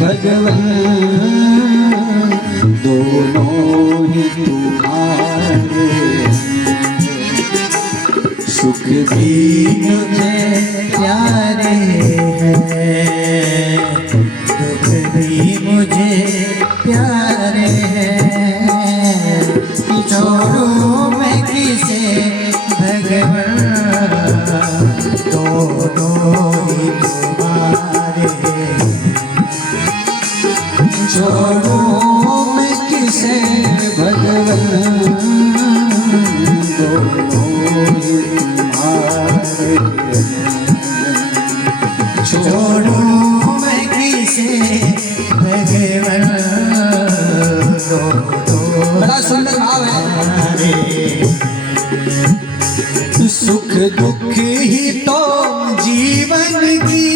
भगवान दोनों ही तुम्हारे। सुख भी मुझे प्यारे हैं, दुख भी मुझे प्यारे हैं। छोड़ूं मैं किसे भगवान दोनों ही तुम्हारे। छोड़ूं मैं किसे भगवान दोनों ही तुम्हारे। छोड़ूं मैं किसे भगवान दोनों। बड़ा सुंदर भाव है। सुख दुख ही तो जीवन की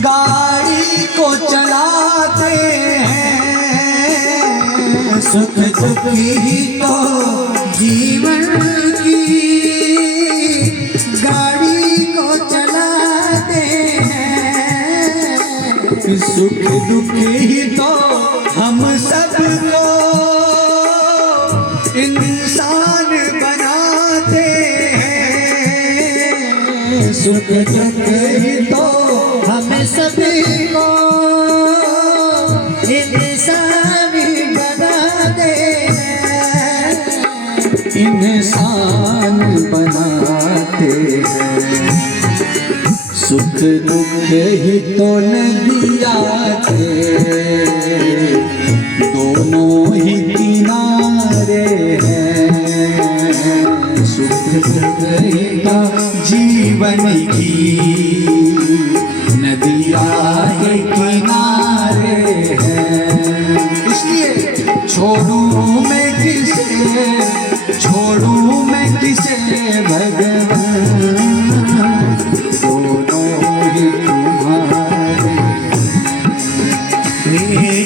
गाड़ी को चलाते हैं। सुख दुख ही तो जीवन की गाड़ी को चलाते हैं। सुख दुख ही तो हम सबको इंसान बनाते हैं। सुख दुख ही तो हम सभी को इंसान बनाते हैं। इंसान बनाते हैं। सुख दुख ही तो नदियाँ थे, दोनों ही किनारे हैं। सुख दुख ही तो जीवन की नदियाँ के किनारे हैं। इसलिए छोड़ूं मैं किसे भगवान दोनों ही तुम्हारे।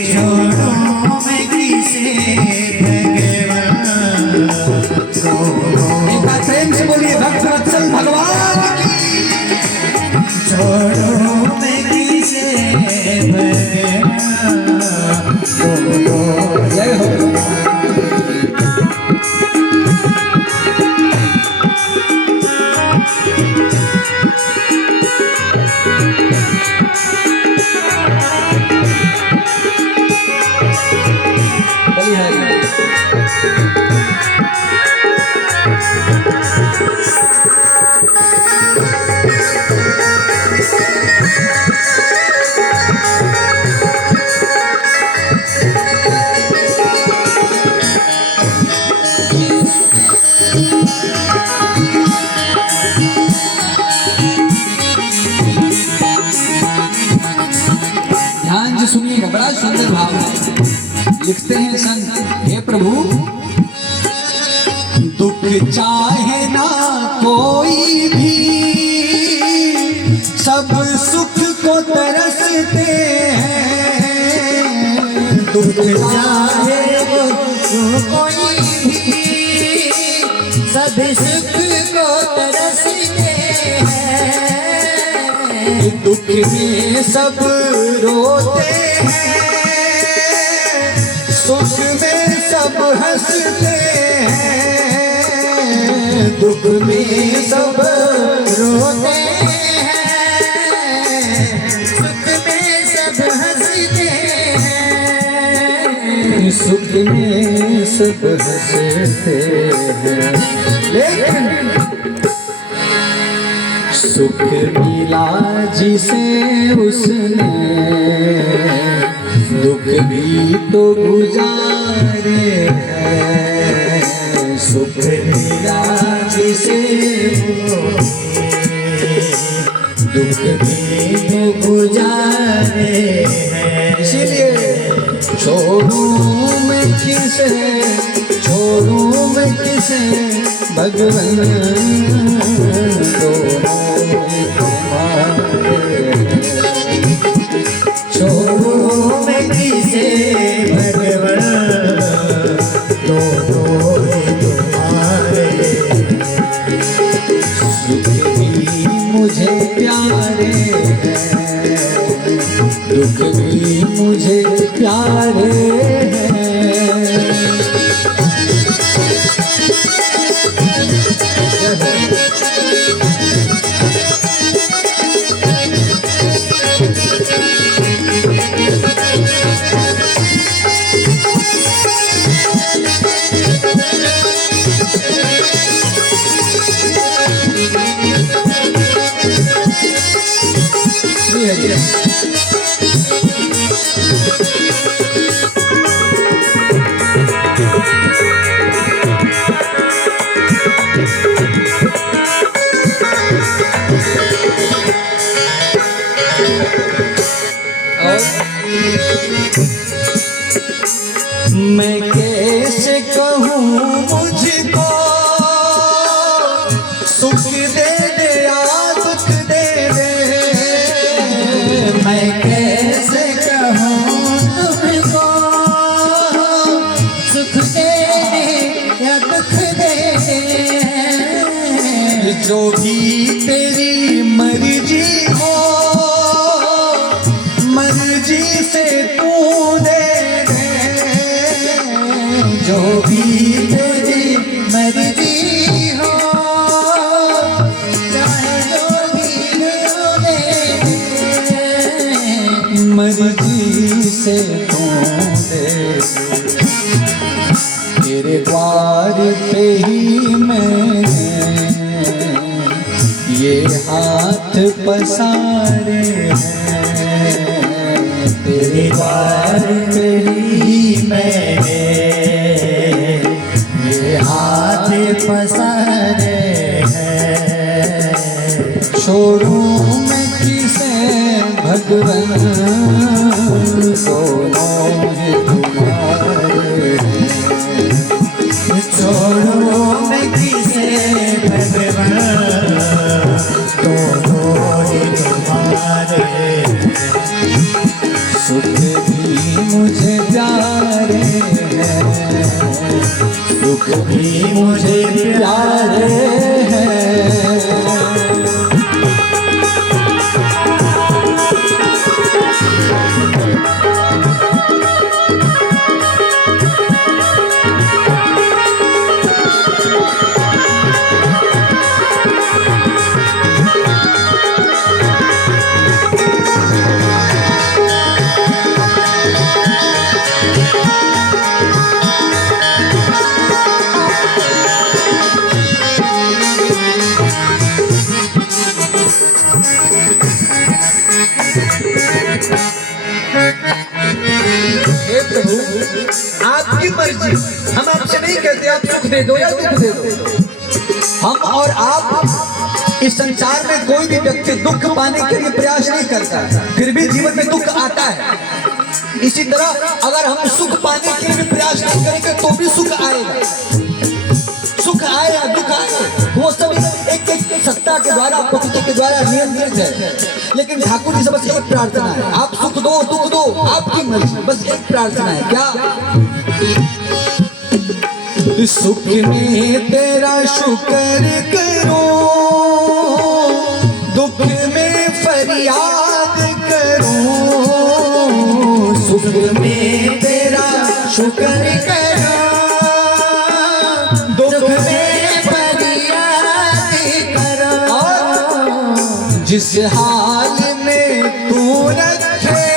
छोड़ूं मैं किसे भगवान दोनों। एक बार प्रेम से बोलिए भक्त वत्सल भगवान की। छोड़ूं मैं किसे भगवान दोनों। जय हो। ध्यान से सुनिएगा, बड़ा सुंदर भाव है। लिखते हैं संत, हे प्रभु दुख चाहे ना कोई भी, सब सुख को तरसते हैं। दुख चाहे कोई भी, सब सुख को तरसते हैं। दुख में सब रोते हैं, सुख में सब हंसते हैं। दुख में सब रोते हैं, सुख में सब हंसते हैं। सुख में सब हंसते हैं। लेकिन सुख मिला जिसे उसने, दुख भी तो गुजारे हैं। सुख मिला जिसे दुख भी तो गुजारे हैं। इसीलिए छोड़ूं मैं किसे भगवान दोनों तुम्हारे। छोड़ूं मैं किसे भगवान दोनों तुम्हारे। सुख भी मुझे प्यारे हैं, दुख भी मुझे प्यारे हैं। मैं कैसे कहूँ मुझको सुख दे दे या दुख दे दे। मैं कैसे कहूँ तुमको सुख दे दे या दुख दे दे। जो भी तेरी मर्जी हो मर्जी से तू दे दे। जो भी तेरी मर्जी हो चाहे जो भी दे दे। मर्जी से तू दे। तेरे द्वार पे ही मैंने ये हाथ पसारे हैं। तेरे द्वार पे ही मैंने ये हाथ पसारे हैं। छोड़ूं मैं किसे भगवान दोनों ही तुम्हारे हैं। छोड़ूं मैं किसे भगवान दोनों ही तुम्हारे। सुख भी मुझे प्यारे हैं दुख भी मुझे प्यारे हैं। आपकी मर्जी, हम आपसे नहीं कहते आप सुख दे दो या दुख दे दो। हम और आप इस संसार में कोई भी व्यक्ति दुख पाने के लिए प्रयास नहीं करता, फिर भी जीवन में दुख आता है। इसी तरह अगर हम सुख पाने के लिए भी प्रयास नहीं करेंगे तो भी सुख आएगा। सुख आए या दुख आए वो सब एक एक सत्ता के द्वारा प्रकृति के द्वारा नियंत्रित है। लेकिन ठाकुर जी से बस एक प्रार्थना है, आप सुख दो दुख दो आपकी मर्जी। बस एक प्रार्थना है, क्या? सुख में तेरा शुक्र करो दुख में फरियाद करो। सुख में तेरा शुक्र करो दुख में फरियाद करो। जिस हाल में तू रखे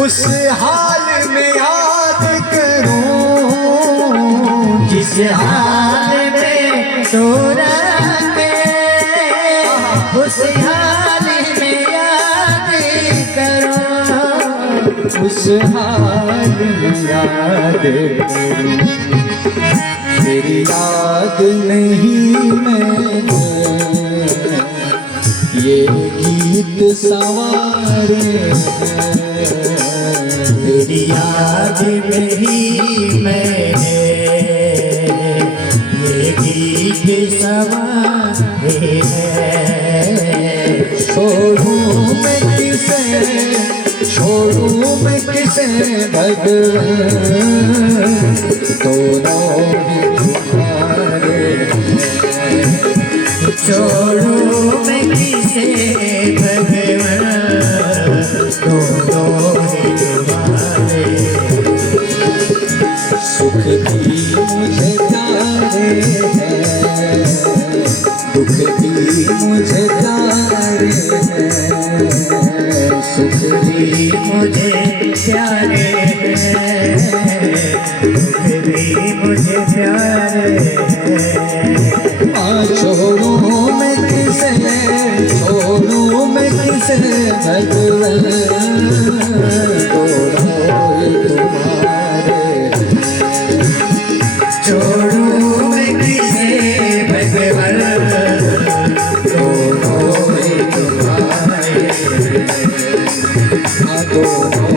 उस हाल में याद करो। जिस हाल में तू रखे उस हाल में याद करो। उस हाल में याद करो। तेरी याद नहीं मैंने ये गीत सवारे हैं। तेरी याद नहीं मैंने ये गीत सवारे हैं। छोड़ूं मैं किसे भगवान दोनों ही तुम्हारे हैं। छोड़ो मैं किसे भगवान दुख भी मुझे प्यारे हैं, सुख भी मुझे प्यारे हैं, दुख भी मुझे प्यारे हैं। छोड़ू मैं किसे भगवन